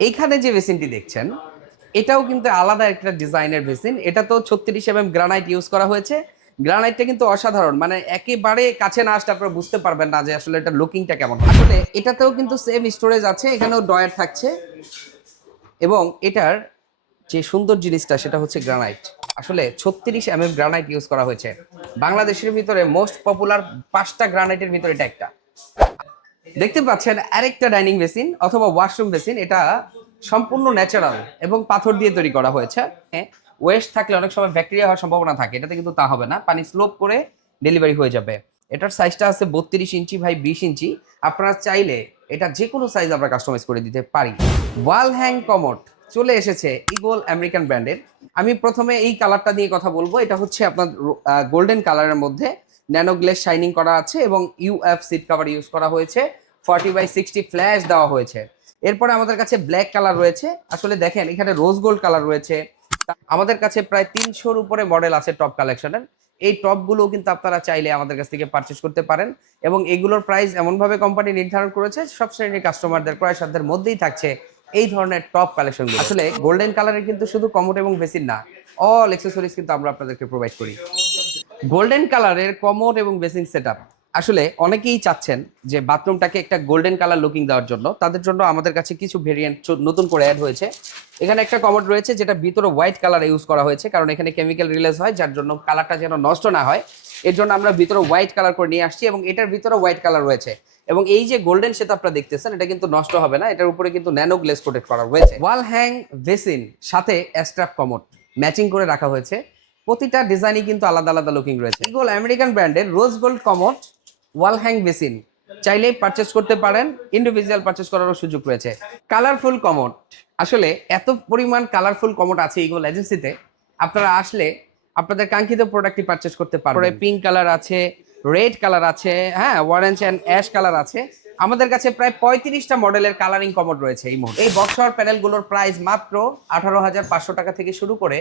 এইখানে যে বেসিনটি দেখছেন, এটাও কিন্তু আলাদা একটা ডিজাইনের বেসিন এটা তো ছত্রিশ এম গ্রানাইট ইউজ করা হয়েছে। গ্রানাইটটা কিন্তু অসাধারণ। মানে একেবারে কাছে না আসলে আপনারা বুঝতে পারবেন না যে আসলে এটা লুকিংটা কেমন। আসলে এটাতেও কিন্তু সেম স্টোরেজ আছে, এখানেও ডয়ার থাকছে। এবং এটার যে সুন্দর জিনিসটা, সেটা হচ্ছে গ্রানাইট আসলে ছত্রিশ এম এম গ্রানাইট ইউজ করা হয়েছে। বাংলাদেশের ভিতরে মোস্ট পপুলার পাঁচটা গ্রানাইটের ভিতরে এটা একটা। দেখতে পাচ্ছেন আরেকটা ডাইনিং বেসিন অথবা ওয়াশরুম বেসিন। এটা সম্পূর্ণ ন্যাচারাল এবং পাথর দিয়ে তৈরি করা হয়েছে। ওয়েস্ট থাকলে অনেক সময় ব্যাকটেরিয়া হওয়ার সম্ভাবনা থাকে, এটাতে কিন্তু তা হবে না। পানি স্লোপ করে ডেলিভারি হয়ে যাবে। এটার সাইজটা আছে বত্রিশ ইঞ্চি ভাই বিশ ইঞ্চি। আপনারা চাইলে এটা যে কোনো সাইজ আমরা কাস্টমাইজ করে দিতে পারি। ওয়াল হ্যাং কমোড চলে এসেছে ইগোল আমেরিকান ব্র্যান্ডের আমি প্রথমে এই কালারটা নিয়ে কথা বলব। এটা হচ্ছে আপনার গোল্ডেন কালারের মধ্যে। ন্যানো গ্লেস শাইনিং করা আছে এবং ইউএফ সিট কাভার ইউজ করা হয়েছে। ফর্টি বাই সিক্সটি ফ্ল্যাশ দেওয়া হয়েছে। এরপরে আমাদের কাছে ব্ল্যাক কালার রয়েছে। আসলে দেখেন, এখানে রোজ গোল্ড কালার রয়েছে। আমাদের কাছে প্রায় তিনশোর উপরে মডেল আছে টপ কালেকশনের। এই টপগুলো কিন্তু আপনারা চাইলে আমাদের কাছ থেকে পারচেস করতে পারেন এবং এগুলোর প্রাইস এমনভাবে কোম্পানি নির্ধারণ করেছে, সব শ্রেণির কাস্টমারদের ক্রয় সাধ্যের মধ্যেই থাকছে এই ধরনের টপ কালেকশন আসলে গোল্ডেন কালারের কিন্তু শুধু কমোড এবং বেসিন না অল এক্সেসরিজ কিন্তু আমরা আপনাদেরকে প্রোভাইড করি। গোল্ডেন কালারের কমোড এবং বেসিং সেটআপ আসলে অনেকেই চাচ্ছেন যে বাথরুমটাকে একটা গোল্ডেন কালার লুকিং দেওয়ার জন্য। তাদের জন্য আমাদের কাছে কিছু ভেরিয়েন্ট নতুন করে অ্যাড হয়েছে। এখানে একটা কমোড রয়েছে যেটা ভিতরে হোয়াইট কালার ইউজ করা হয়েছে, কারণ এখানে কেমিক্যাল রিলিজ হয়, যার জন্য কালারটা যেন নষ্ট না হয়। এর জন্য আমরা ভিতরে হোয়াইট কালার করে নিয়ে আসছি এবং এটার ভিতরে হোয়াইট কালার রয়েছে। এবং এই যে গোল্ডেন সেটআপটা দেখতেছেন, এটা কিন্তু নষ্ট হবে না, এটার উপরে কিন্তু ন্যানো গ্লেস প্রোটেক্ট করা রয়েছে ওয়াল হ্যাং বেসিন সাথে অ্যাস্ট্রাপ কমোড ম্যাচিং করে রাখা হয়েছে। প্রতিটা ডিজাইনই কিন্তু আলাদা আলাদা লুকিং রয়েছে। ইগোল আমেরিকান ব্র্যান্ডের rose gold commode wall hang basin. চাইলেই পারচেস করতে পারেন ইন্ডিভিজুয়াল পারচেস করারও সুযোগ রয়েছে। কালারফুল কমোড আসলে এত পরিমাণ কালারফুল কমোড আছে ইগোল এজেন্সিতে আপনারা আসলে আপনাদের কাঙ্ক্ষিত প্রোডাক্টটি পারচেস করতে পারবেন। পিঙ্ক কালার আছে রেড কালার আছে হ্যাঁ অরেঞ্জ অ্যান্ড অ্যাশ কালার আছে। আমাদের কাছে প্রায় পঁয়ত্রিশটা মডেলের কালারিং কমোড রয়েছে এই মুহূর্তে। এই বক্সর প্যানেলগুলোর প্রাইস মাত্র আঠারো হাজার পাঁচশো টাকা থেকে শুরু করে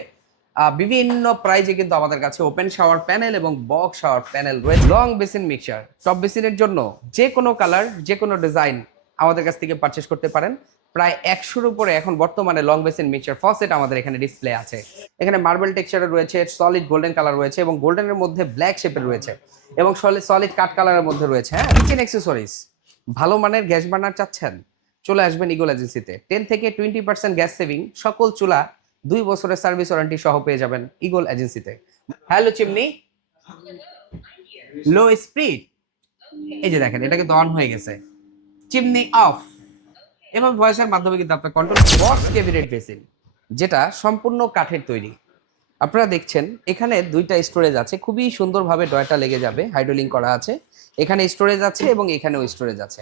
বিভিন্ন প্রাইজে কিন্তু আমাদের কাছে ওপেন শাওয়ার প্যানেল এবং বক্স শাওয়ার প্যানেল রয়েছে। লং বেসিন মিক্সার টপ বেসিনের জন্য যে কোনো কালার যে কোনো ডিজাইন আমাদের কাছ থেকে পারচেস করতে পারেন। প্রায় একশোর উপরে এখন বর্তমানে লং বেসিন মিক্সার ফসেট আমাদের এখানে ডিসপ্লে আছে। এখানে মার্বেল টেক্সচারের রয়েছে সলিড গোল্ডেন কালার রয়েছে এবং গোল্ডেনের মধ্যে ব্ল্যাক শেপের রয়েছে এবং সলিড কাট কালারের মধ্যে রয়েছে। হ্যাঁ কিচেন অ্যাক্সেসরিজ ভালো মানের গ্যাস বার্নার চাচ্ছেন? চলে আসবেন ইগোল এজেন্সিতে টেন থেকে টোয়েন্টি পার্সেন্ট গ্যাস সেভিং সকল চুলা দুই বছরের সার্ভিস ওয়ারেন্টি সহ পেয়ে যাবেন ইগোল এজেন্সিতে হ্যালো চিমনি লো স্পিড এই যে দেখেন, এটা কিন্তু অন হয়ে গেছে। চিমনি অফ এবং ভয়েসের মাধ্যমে কিন্তু আপনার কন্ট্রোল বক্স ক্যাবিনেট বেসিন যেটা সম্পূর্ণ কাঠের তৈরি। আপনারা দেখছেন, এখানে দুইটা স্টোরেজ আছে। খুবই সুন্দরভাবে ডয়টা লেগে যাবে হাইড্রোলিং করা আছে। এখানে স্টোরেজ আছে এবং এখানেও স্টোরেজ আছে।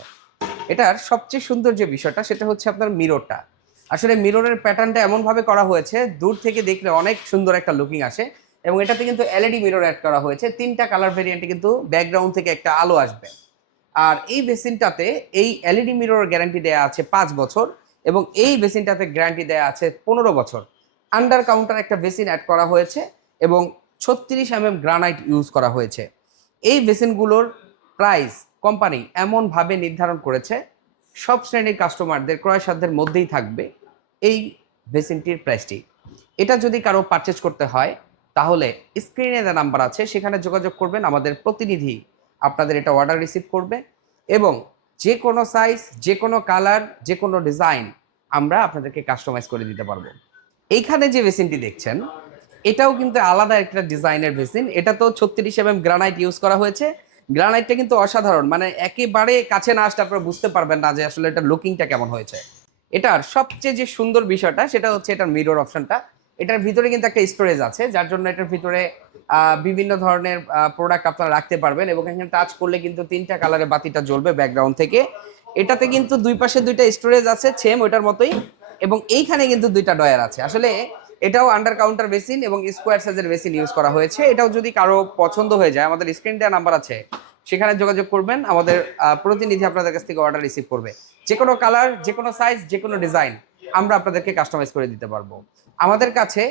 এটার সবচেয়ে সুন্দর যে বিষয়টা, সেটা হচ্ছে আপনার মিররটা আসলে মিররের প্যাটার্নটা এমনভাবে করা হয়েছে, দূর থেকে দেখলে অনেক সুন্দর একটা লুকিং আসে এবং এটাতে কিন্তু এলইডি মিরর অ্যাড করা হয়েছে। তিনটা কালার ভেরিয়েন্টে কিন্তু ব্যাকগ্রাউন্ড থেকে একটা আলো আসবে। আর এই বেসিনটাতে এই এলইডি মিরর গ্যারান্টি দেওয়া আছে পাঁচ বছর এবং এই বেসিনটাতে গ্যারান্টি দেওয়া আছে পনেরো বছর। আন্ডার কাউন্টার একটা বেসিন অ্যাড করা হয়েছে এবং ছত্রিশ এম এম গ্রানাইট ইউজ করা হয়েছে। এই বেসিনগুলোর প্রাইস কোম্পানি এমনভাবে নির্ধারণ করেছে সব শ্রেণির কাস্টমারদের ক্রয় সাধ্যের মধ্যেই থাকবে এই বেসিনটির প্রাইসটি এটা যদি কারও পারচেজ করতে হয়, তাহলে স্ক্রিনে যে নাম্বার আছে, সেখানে যোগাযোগ করবেন, আমাদের প্রতিনিধি আপনাদের এটা অর্ডার রিসিভ করবে এবং যে কোনো সাইজ যে কোনো কালার যে কোনো ডিজাইন আমরা আপনাদেরকে কাস্টমাইজ করে দিতে পারব। এইখানে যে বেসিনটি দেখছেন, এটাও কিন্তু আলাদা একটা ডিজাইনের বেসিন এটা তো ছত্রিশ এম গ্রানাইট ইউজ করা হয়েছে। গ্রানাইটটা কিন্তু অসাধারণ। মানে একেবারে কাছে না আসলে আপনারা বুঝতে পারবেন না যে আসলে এটা লুকিংটা কেমন হয়েছে। এটার সবচেয়ে যে সুন্দর বিষয়টা সেটা হচ্ছে এটার মিরর অপশনটা এটার ভিতরে কিন্তু একটা স্টোরেজ আছে, যার জন্য এটার ভিতরে বিভিন্ন ধরনের প্রোডাক্ট আপনারা রাখতে পারবেন এবং এখানে টাচ করলে কিন্তু তিনটা কালারে বাতিটা জ্বলবে ব্যাকগ্রাউন্ড থেকে। এটাতে কিন্তু দুই পাশে দুইটা স্টোরেজ আছে সেম ওইটার মতোই এবং এইখানে কিন্তু দুইটা ডয়ার আছে। আসলে এটাও আন্ডার কাউন্টার বেসিন এবং স্কোয়ার সাইজের বেসিন ইউজ করা হয়েছে। এটাও যদি কারও পছন্দ হয়ে যায়, আমাদের স্ক্রিন দেওয়া নাম্বার আছে, সেখানে যোগাযোগ করবেন। আমাদের প্রতিনিধি আপনাদের কাছ থেকে অর্ডার রিসিভ করবে। যে কোনো কালার যে কোনো সাইজ যে কোনো ডিজাইন আমরা আপনাদেরকে কাস্টমাইজ করে দিতে পারব। আমাদের কাছে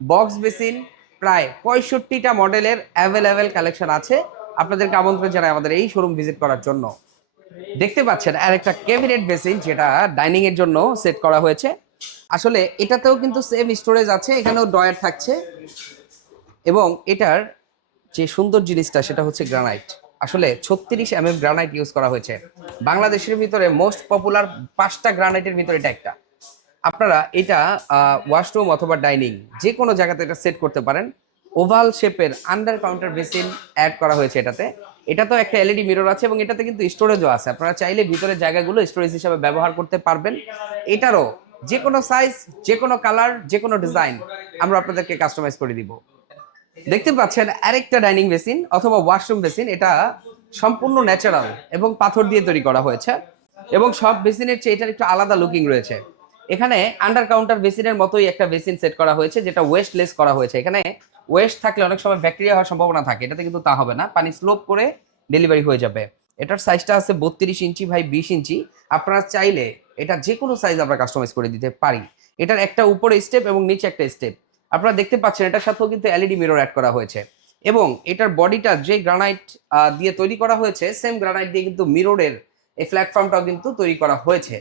বক্স বেসিন প্রায় পঁয়ষট্টিটা মডেলের অ্যাভেলেবেল কালেকশন আছে। আপনাদেরকে আমন্ত্রণ জানাই আমাদের এই শোরুম ভিজিট করার জন্য। দেখতে পাচ্ছেন আর একটা ক্যাবিনেট বেসিন যেটা ডাইনিং এর জন্য সেট করা হয়েছে। আসলে এটাতেও কিন্তু সেম স্টোরেজ আছে, এখানেও ডয়ার থাকছে। এবং এটার যে সুন্দর জিনিসটা, সেটা হচ্ছে গ্রানাইট আসলে ছত্রিশ এম এম গ্রানাইট ইউজ করা হয়েছে। বাংলাদেশের ভিতরে মোস্ট পপুলার পাঁচটা গ্রানাইটের ভিতরে এটা একটা। আপনারা এটা ওয়াশরুম অথবা ডাইনিং যে কোনো জায়গাতে এটা সেট করতে পারেন। ওভাল শেপের আন্ডার কাউন্টার বেসিন অ্যাড করা হয়েছে এটাতে। এটা তো একটা এলইডি মিরর আছে এবং এটাতে কিন্তু স্টোরেজও আছে। আপনারা চাইলে ভিতরে জায়গাগুলো স্টোরেজ হিসাবে ব্যবহার করতে পারবেন। এটারও যে কোনো সাইজ যে কোনো কালার যে কোনো ডিজাইন আমরা আপনাদেরকে কাস্টমাইজ করে দিব। দেখতে পাচ্ছেন আরেকটা ডাইনিং বেসিন অথবা ওয়াশরুম বেসিন এটা সম্পূর্ণ ন্যাচারাল এবং পাথর দিয়ে তৈরি করা হয়েছে এবং সব বেসিনের চেয়ে এটার একটু আলাদা লুকিং রয়েছে। এখানে আন্ডার কাউন্টার বেসিনের মতোই একটা বেসিন সেট করা হয়েছে, যেটা ওয়েস্টলেস করা হয়েছে। এখানে ওয়েস্ট থাকলে অনেক সময় ব্যাকটেরিয়া হওয়ার সম্ভাবনা থাকে, এটাতে কিন্তু তা হবে না। পানি স্লোপ করে ডেলিভারি হয়ে যাবে। এটার সাইজটা আছে বত্রিশ ইঞ্চি ভাই বিশ ইঞ্চি। আপনারা চাইলে এটা যে কোনো সাইজ আমরা কাস্টমাইজ করে দিতে পারি। এটার একটা উপরে স্টেপ এবং নিচে একটা স্টেপ আপনারা দেখতে পাচ্ছেন, এটার সাথেও কিন্তু এলইডি মিরর অ্যাড করা হয়েছে। এবং এটার বডিটা যে গ্রানাইট দিয়ে তৈরি করা হয়েছে সেম গ্রানাইট দিয়ে কিন্তু মিররের এই প্ল্যাটফর্মটাও কিন্তু তৈরি করা হয়েছে।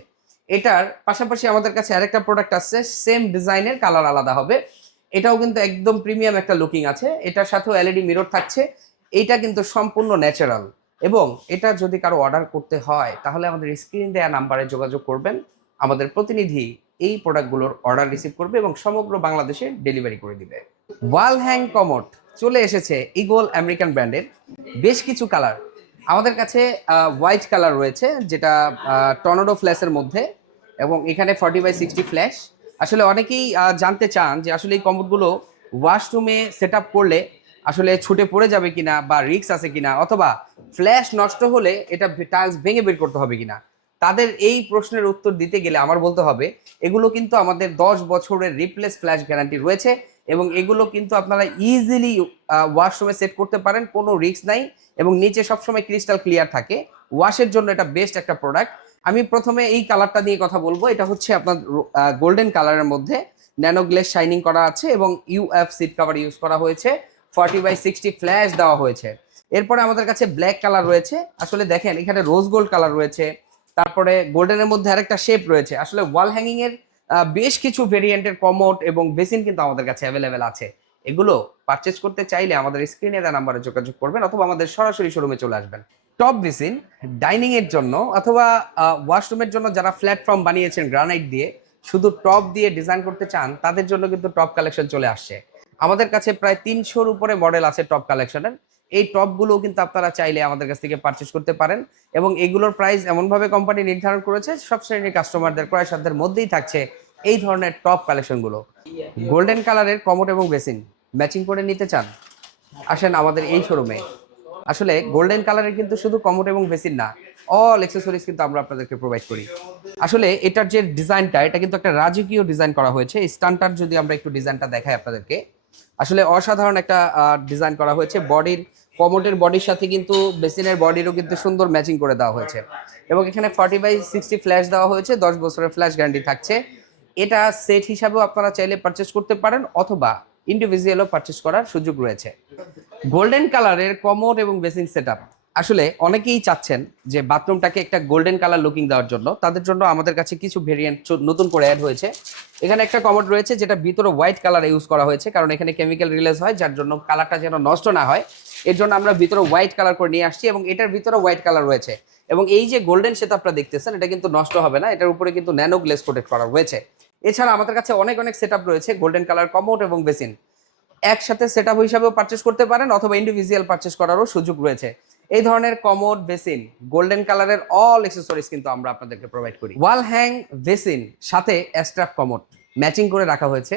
এটার পাশাপাশি আমাদের কাছে আরেকটা প্রোডাক্ট আছে সেম ডিজাইনের কালার আলাদা হবে। এটাও কিন্তু একদম প্রিমিয়াম একটা লুকিং আছে। এটার সাথেও এলইডি মিরর থাকছে। এইটা কিন্তু সম্পূর্ণ ন্যাচারাল এবং এটা যদি কারও অর্ডার করতে হয়, তাহলে আমাদের স্ক্রিন দেওয়া নাম্বারে যোগাযোগ করবেন। আমাদের প্রতিনিধি এই প্রোডাক্টগুলোর অর্ডার রিসিভ করবে এবং সমগ্র বাংলাদেশে ডেলিভারি করে দিবে। ওয়াল হ্যাং কমোট চলে এসেছে ইগোল আমেরিকান ব্র্যান্ডের। বেশ কিছু কালার আমাদের কাছে হোয়াইট কালার রয়েছে, যেটা টর্নেডো ফ্ল্যাশের মধ্যে এবং এখানে ফর্টি বাই সিক্সটি ফ্ল্যাশ আসলে অনেকেই জানতে চান যে আসলে এই কমোডগুলো ওয়াশরুমে সেট করলে আসলে ছুটে পড়ে যাবে কিনা বা রিক্স আছে কিনা অথবা ফ্ল্যাশ নষ্ট হলে এটা টাইলস ভেঙে বের করতে হবে কিনা? তাদের এই প্রশ্নের উত্তর দিতে গেলে আমার বলতে হবে, এগুলো কিন্তু আমাদের দশ বছরের রিপ্লেস ফ্ল্যাশ গ্যারান্টি রয়েছে এবং এগুলো কিন্তু আপনারা ইজিলি ওয়াশরুমে সেট করতে পারেন, কোনো রিস্ক নাই এবং নিচে সবসময় ক্রিস্টাল ক্লিয়ার থাকে। ওয়াশের জন্য এটা বেস্ট একটা প্রোডাক্ট আমি প্রথমে এই কালারটা নিয়ে কথা বলব। এটা হচ্ছে আপনার গোল্ডেন কালারের মধ্যে। ন্যানো গ্লেস শাইনিং করা আছে এবং ইউএফ সিট কাভার ইউজ করা হয়েছে। ফর্টি বাই সিক্সটি ফ্ল্যাশ দেওয়া হয়েছে। এরপরে আমাদের কাছে ব্ল্যাক কালার রয়েছে। আসলে দেখেন, এখানে রোজ গোল্ড কালার রয়েছে। তারপরে গোল্ডেনের মধ্যে আরেকটা শেপ রয়েছে। আসলে ওয়াল হ্যাঙ্গিং এর বেশ কিছু ভেরিয়েন্টের কমোড এবং বেসিন কিন্তু আমাদের কাছে অ্যাভেলেবেল আছে। এগুলো পারচেজ করতে চাইলে আমাদের স্ক্রিনে দেওয়া নাম্বারে যোগাযোগ করবেন অথবা আমাদের সরাসরি শোরুমে চলে আসবেন। টপ বেসিন ডাইনিং এর জন্য অথবা ওয়াশরুমের জন্য যারা প্ল্যাটফর্ম বানিয়েছেন গ্রানাইট দিয়ে, শুধু টপ দিয়ে ডিজাইন করতে চান, তাদের জন্য কিন্তু টপ কালেকশন চলে আসছে। আমাদের কাছে প্রায় তিনশোর উপরে মডেল আছে টপ কালেকশনের এই টপগুলো কিন্তু আপনারা চাইলে আমাদের কাছ থেকে পারচেস করতে পারেন এবং এগুলোর প্রাইস এমনভাবে কোম্পানি নির্ধারণ করেছে, সব শ্রেণির কাস্টমারদের ক্রয় সাধ্যের মধ্যেই থাকছে এই ধরনের টপ কালেকশনগুলো গোল্ডেন কালারের কমোড এবং বেসিন ম্যাচিং করে নিতে চান, আসেন আমাদের এই শোরুমে আসলে গোল্ডেন কালারের কিন্তু শুধু কমোড এবং বেসিন না অল এক্সেসরিজ কিন্তু আমরা আপনাদেরকে প্রোভাইড করি। আসলে এটার যে ডিজাইনটা এটা কিন্তু একটা রাজকীয় ডিজাইন করা হয়েছে। স্টানটার যদি আমরা একটু ডিজাইনটা দেখাই আপনাদেরকে আসলে অসাধারণ একটা ডিজাইন করা হয়েছে। বডির কমোটের বডির সাথে কিন্তু বেসিনের বডিরও কিন্তু সুন্দর ম্যাচিং করে দেওয়া হয়েছে। এবং এখানে ফর্টি বাই সিক্সটি ফ্ল্যাশ দেওয়া হয়েছে, দশ বছরের ফ্ল্যাশ গ্যারান্টি থাকছে। এটা সেট হিসাবেও আপনারা চাইলে পারচেস করতে পারেন, অথবা ইন্ডিভিজুয়ালও পারচেস করার সুযোগ রয়েছে। গোল্ডেন কালারের কমোট এবং বেসিন সেট আসলে অনেকেই চাচ্ছেন যে বাথরুমটাকে একটা গোল্ডেন কালার লুকিং দেওয়ার জন্য। তাদের জন্য আমাদের কাছে কিছু ভেরিয়েন্ট নতুন করে অ্যাড হয়েছে। এখানে একটা কমোড রয়েছে যেটা ভিতরে হোয়াইট কালার ইউজ করা হয়েছে, কারণ এখানে কেমিক্যাল রিলিজ হয়, যার জন্য কালারটা যেন নষ্ট না হয়। এর জন্য আমরা ভিতরে হোয়াইট কালার করে নিয়ে আসছি এবং এটার ভিতরে হোয়াইট কালার রয়েছে। এবং এই যে গোল্ডেন সেট আপনারা দেখতেছেন, এটা কিন্তু নষ্ট হবে না, এটার উপরে কিন্তু ন্যানো গ্লেস প্রোটেক্ট করা রয়েছে। এছাড়া আমাদের কাছে অনেক অনেক সেট রয়েছে গোল্ডেন কালার কমোড এবং বেসিন একসাথে সেট হিসাবেও পারচেস করতে পারেন অথবা ইন্ডিভিজুয়াল পারচেস করারও সুযোগ রয়েছে। এই ধরনের কমোড বেসিন গোল্ডেন কালারের অল এক্সেসরিজ কিন্তু আমরা আপনাদেরকে প্রোভাইড করি। ওয়াল হ্যাং বেসিন সাথে অ্যাস্ট্রাপ কমোড ম্যাচিং করে রাখা হয়েছে।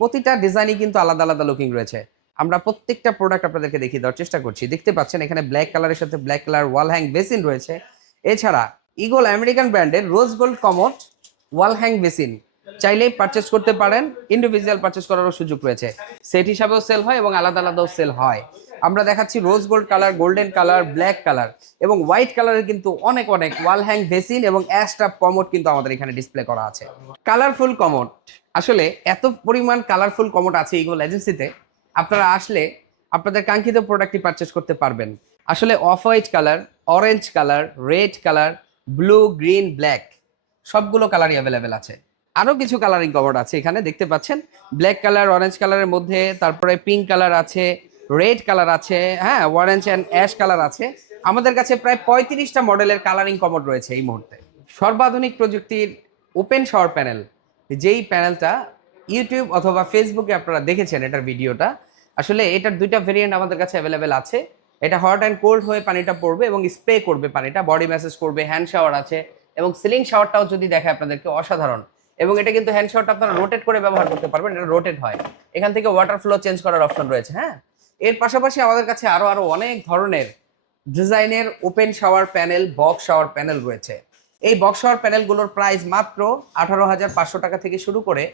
প্রতিটা ডিজাইনই কিন্তু আলাদা আলাদা লুকিং রয়েছে। আমরা প্রত্যেকটা প্রোডাক্ট আপনাদেরকে দেখিয়ে দেওয়ার চেষ্টা করছি। দেখতে পাচ্ছেন এখানে ব্ল্যাক কালারের সাথে black colour wall hang basin রয়েছে। এছাড়া ইগল আমেরিকান ব্র্যান্ডের rose gold commode wall hang basin চাইলেই পারচেস করতে পারেন। ইন্ডিভিজুয়াল পারচেস করারও সুযোগ রয়েছে। সেট হিসাবেও সেল হয় এবং আলাদা আলাদাও সেল হয়। আমরা দেখাচ্ছি rose gold colour golden colour black colour এবং হোয়াইট কালারের কিন্তু অনেক অনেক ওয়াল হ্যাং বেসিন এবং অ্যাস্ট্রাপ কমোড কিন্তু আমাদের এখানে ডিসপ্লে করা আছে। কালারফুল কমোড আসলে এত পরিমাণ কালারফুল কমোড আছে ইগল এজেন্সিতে আপনারা আসলে আপনাদের কাঙ্ক্ষিত প্রোডাক্টটি পারচেস করতে পারবেন। আসলে off white colour orange colour red colour blue green black সবগুলো কালারই অ্যাভেলেবেল আছে। আরও কিছু কালারিং কভার আছে। এখানে দেখতে পাচ্ছেন ব্ল্যাক কালার অরেঞ্জ কালারের মধ্যে, তারপরে পিঙ্ক কালার আছে রেড কালার আছে হ্যাঁ অরেঞ্জ অ্যান্ড অ্যাশ কালার আছে। আমাদের কাছে প্রায় পঁয়ত্রিশটা মডেলের কালারিং কমোড রয়েছে এই মুহূর্তে। সর্বাধুনিক প্রযুক্তির ওপেন শাওয়ার প্যানেল যেই প্যানেলটা ইউটিউব অথবা ফেসবুকে আপনারা দেখেছেন এটার ভিডিওটা, আসলে এটার দুইটা ভেরিয়েন্ট আমাদের কাছে অ্যাভেলেবেল আছে। এটা হট অ্যান্ড কোল্ড হয়ে পানিটা পড়বে এবং স্প্রে করবে পানিটা বডি ম্যাসেজ করবে হ্যান্ড শাওয়ার আছে এবং সিলিং শাওয়ারটাও যদি দেখে আপনাদেরকে, অসাধারণ। এবং এটা কিন্তু হ্যান্ড শাওয়ারটা আপনারা রোটেট করে ব্যবহার করতে পারবেন, এটা রোটেট হয়। এখান থেকে ওয়াটার ফ্লো চেঞ্জ করার অপশন রয়েছে হ্যাঁ? এর পাশাপাশি আমাদের কাছে আরও আরও অনেক ধরনের ডিজাইনের open shower panel box shower panel রয়েছে। এই বক্স শাওয়ার প্যানেলগুলোর প্রাইস মাত্র আঠারো হাজার পাঁচশো টাকা থেকে শুরু করে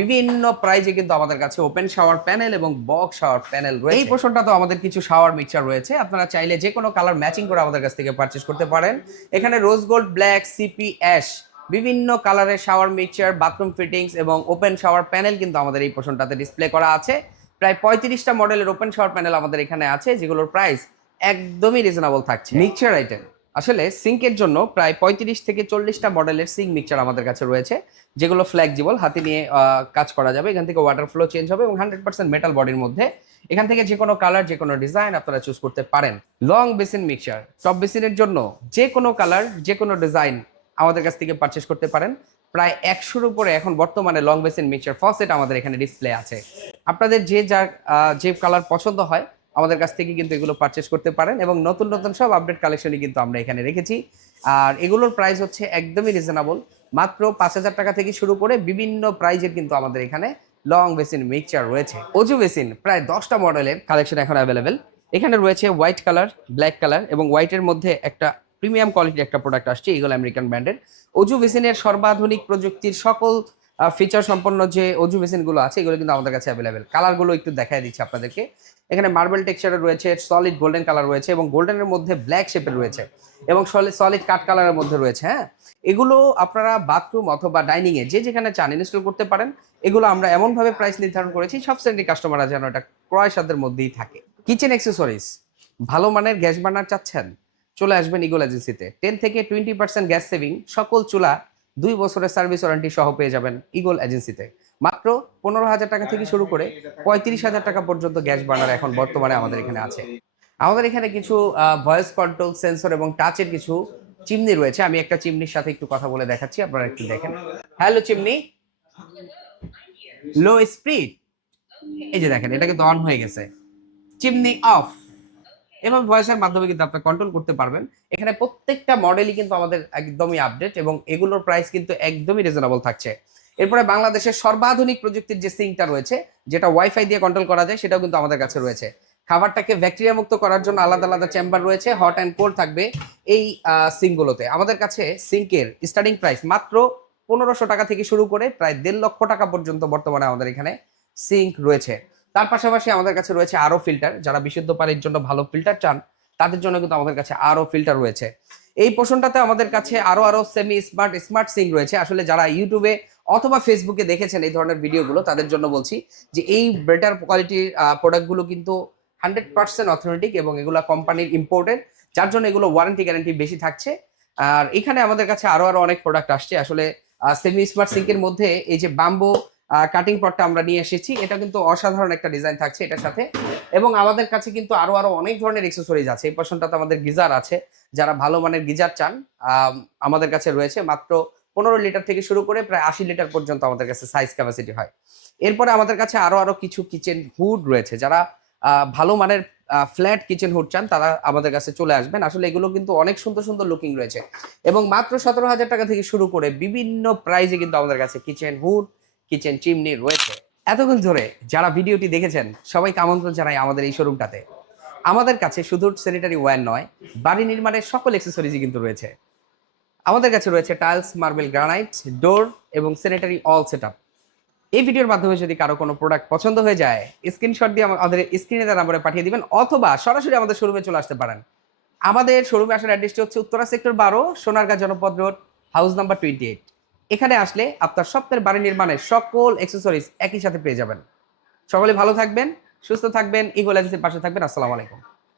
বিভিন্ন প্রাইজে কিন্তু আমাদের কাছে ওপেন শাওয়ার প্যানেল এবং বক্স শাওয়ার প্যানেল রয়েছে। এই পোর্শনটা তো আমাদের কিছু শাওয়ার মিক্সচার রয়েছে, আপনারা চাইলে যে কোনো কালার ম্যাচিং করে আমাদের কাছ থেকে পারচেস করতে পারেন। এখানে rose gold black CP ash বিভিন্ন কালারের শাওয়ার মিক্সচার বাথরুম ফিটিংস এবং ওপেন শাওয়ার প্যানেল কিন্তু আমাদের এই পোর্শনটাতে ডিসপ্লে করা আছে। প্রায় পঁয়ত্রিশটা মডেলের ওপেন শাওয়ার প্যানেল আমাদের এখানে আছে যেগুলোর প্রাইস একদমই রিজনেবল থাকছে। মিক্সচার আইটেম আসলে সিঙ্কের জন্য প্রায় পঁয়ত্রিশ থেকে চল্লিশটা মডেলের সিঙ্ক মিক্সচার আমাদের কাছে রয়েছে যেগুলো ফ্লেক্সিবল হাতে নিয়ে কাজ করা যাবে। এখান থেকে ওয়াটার ফ্লো চেঞ্জ হবে এবং হান্ড্রেড পার্সেন্ট মেটাল বডির মধ্যে। এখান থেকে যে কোনো কালার যে কোনো ডিজাইন আপনারা চুজ করতে পারেন। লং বেসিন মিক্সচার টপ বেসিনের জন্য যে কোনো কালার যে কোনো ডিজাইন আমাদের কাছ থেকে পারচেস করতে পারেন। প্রায় একশোর উপরে এখন বর্তমানে লং বেসিন মিক্সচার ফসেট আমাদের এখানে ডিসপ্লে আছে। আপনাদের যে যার যে কালার পছন্দ হয়, আমাদের কাছ থেকে কিন্তু এগুলো পারচেস করতে পারেন এবং নতুন নতুন সব আপডেট কালেকশনই কিন্তু আমরা এখানে রেখেছি। আর এগুলোর প্রাইস হচ্ছে একদমই রিজনেবল মাত্র পাঁচ হাজার টাকা থেকে শুরু করে বিভিন্ন প্রাইজের কিন্তু আমাদের এখানে লং বেসিন মিক্সচার রয়েছে। অজু বেসিন প্রায় দশটা মডেলের কালেকশন এখন অ্যাভেলেবেল এখানে রয়েছে হোয়াইট কালার ব্ল্যাক কালার এবং হোয়াইটের মধ্যে একটা প্রিমিয়াম কোয়ালিটির একটা প্রোডাক্ট আসছে এগুলো আমেরিকান ব্র্যান্ডের অজু বেসিনের সর্বাধুনিক প্রযুক্তির সকল ফিচার সম্পন্ন যে অজু বেসিনগুলো আছে, এগুলো কিন্তু আমাদের কাছে অ্যাভেলেবেল কালারগুলো একটু দেখাই দিচ্ছি আপনাদেরকে। এখানে মার্বেল টেক্সচারের রয়েছে সলিড গোল্ডেন কালার রয়েছে এবং গোল্ডেনের মধ্যে ব্ল্যাক শেপের রয়েছে এবং সলিড কাট কালারের মধ্যে রয়েছে হ্যাঁ? এগুলো আপনারা বাথরুম অথবা ডাইনিংয়ে যে যেখানে চান ইনস্টল করতে পারেন। এগুলো আমরা এমনভাবে প্রাইস নির্ধারণ করেছি, সব শ্রেণির কাস্টমাররা যেন এটা ক্রয় সাধ্যের মধ্যেই থাকে। কিচেন অ্যাক্সেসরিজ ভালো মানের গ্যাস বার্নার চাচ্ছেন? চলে আসবেন ইগল এজেন্সিতে টেন থেকে টোয়েন্টি পার্সেন্ট গ্যাস সেভিং সকল চুলা দুই বছরের সার্ভিস ওয়ারেন্টি সহ পেয়ে যাবেন ইগল এজেন্সিতে মাত্র পনেরো হাজার টাকা থেকে শুরু করে পঁয়ত্রিশ হাজার টাকা পর্যন্ত গ্যাস বার্নার এখন বর্তমানে আমাদের এখানে আছে। আমাদের এখানে কিছু ভয়েস কন্ট্রোল সেন্সর এবং টাচের কিছু চিমনি রয়েছে। আমি একটা চিমনির সাথে একটু কথা বলে দেখাচ্ছি, আপনারা একটু দেখেন। Hello chimney. লো স্পিড এই যে দেখেন, এটা কিন্তু অন হয়ে গেছে। চিমনি অফ এভাবে ভয়েসের মাধ্যমে কিন্তু আপনি কন্ট্রোল করতে পারবেন। এখানে প্রত্যেকটা মডেলই কিন্তু আমাদের একদমই আপডেট এবং এগুলোর প্রাইস কিন্তু একদমই রিজনেবল থাকছে। এরপরে বাংলাদেশের সর্বাধুনিক প্রযুক্তির যে সিঙ্কটা রয়েছে, যেটা ওয়াইফাই দিয়ে কন্ট্রোল করা যায়, সেটাও কিন্তু আমাদের কাছে রয়েছে। খাবারটাকে ব্যাকটেরিয়া মুক্ত করার জন্য আলাদা আলাদা চেম্বার রয়েছে হট অ্যান্ড কোল্ড থাকবে এই সিঙ্কগুলোতে আমাদের কাছে সিঙ্কের স্টার্টিং প্রাইস মাত্র পনেরোশো টাকা থেকে শুরু করে প্রায় দেড় লক্ষ টাকা পর্যন্ত বর্তমানে আমাদের এখানে সিঙ্ক রয়েছে। তার পাশাপাশি আমাদের কাছে রয়েছে আরও ফিল্টার যারা বিশুদ্ধ পানির জন্য ভালো ফিল্টার চান, তাদের জন্য কিন্তু আমাদের কাছে আরও ফিল্টার রয়েছে। এই পোর্শনটাতে আমাদের কাছে আরও আরও সেমি স্মার্ট স্মার্ট সিং রয়েছে। আসলে যারা ইউটিউবে অথবা ফেসবুকে দেখেছেন এই ধরনের ভিডিওগুলো তাদের জন্য বলছি যে এই বেটার কোয়ালিটির প্রোডাক্টগুলো কিন্তু হান্ড্রেড পার্সেন্ট অথেন্টিক এবং এগুলো কোম্পানির ইম্পোর্টেড যার জন্য এগুলো ওয়ারেন্টি গ্যারান্টি বেশি থাকছে। আর এখানে আমাদের কাছে আরও আরও অনেক প্রোডাক্ট আসছে। আসলে সেমি স্মার্ট সিঙ্কের মধ্যে এই যে বাম্বো কাটিং পটটা আমরা নিয়ে এসেছি। এটা কিন্তু অসাধারণ একটা ডিজাইন থাকছে এটার সাথে। এবং আমাদের কাছে কিন্তু আরও আরও অনেক ধরনের এক্সেসরিজ আছে। এই পোর্শনটাতে আমাদের গিজার আছে। যারা ভালো মানের গিজার চান আম, আমাদের কাছে রয়েছে মাত্র পনেরো লিটার থেকে শুরু করে প্রায় আশি লিটার পর্যন্ত আমাদের কাছে সাইজ ক্যাপাসিটি হয়। এরপরে আমাদের কাছে আরও আরও কিছু কিচেন হুড রয়েছে। যারা ভালো মানের ফ্ল্যাট কিচেন হুড চান তারা আমাদের কাছে চলে আসবেন। আসলে এগুলো কিন্তু অনেক সুন্দর সুন্দর লুকিং রয়েছে। এবং মাত্র সতেরো হাজার টাকা থেকে শুরু করে বিভিন্ন প্রাইজে কিন্তু আমাদের কাছে কিচেন হুড কিচেন চিমনি রয়েছে। এতক্ষণ ধরে যারা ভিডিওটি দেখেছেন, সবাইকে আমন্ত্রণ জানাই আমাদের এই শোরুমটাতে। আমাদের কাছে শুধু স্যানিটারি ওয়্যার নয়, বাড়ি নির্মাণের সকল অ্যাক্সেসরিজই কিন্তু রয়েছে। আমাদের কাছে রয়েছে টাইলস মার্বেল গ্রানাইট ডোর এবং স্যানিটারি অল সেট এই ভিডিওর মাধ্যমে যদি কারও কোনো প্রোডাক্ট পছন্দ হয়ে যায় স্ক্রিনশট দিয়ে আমাদের স্ক্রিনে তার নাম্বারে পাঠিয়ে দিবেন, অথবা সরাসরি আমাদের শোরুমে চলে আসতে পারেন। আমাদের শোরুমে আসার অ্যাড্রেসটি হচ্ছে উত্তরা সেক্টর বারো, Sonargaon Janapad road house number twenty eight এখানে আসলে আপনার স্বপ্নের বাড়ি নির্মাণের সকল অ্যাক্সেসরিজ একই সাথে পেয়ে যাবেন। সকলে ভালো থাকবেন, সুস্থ থাকবেন ইগোল পাশে থাকবেন, আসসালামু আলাইকুম।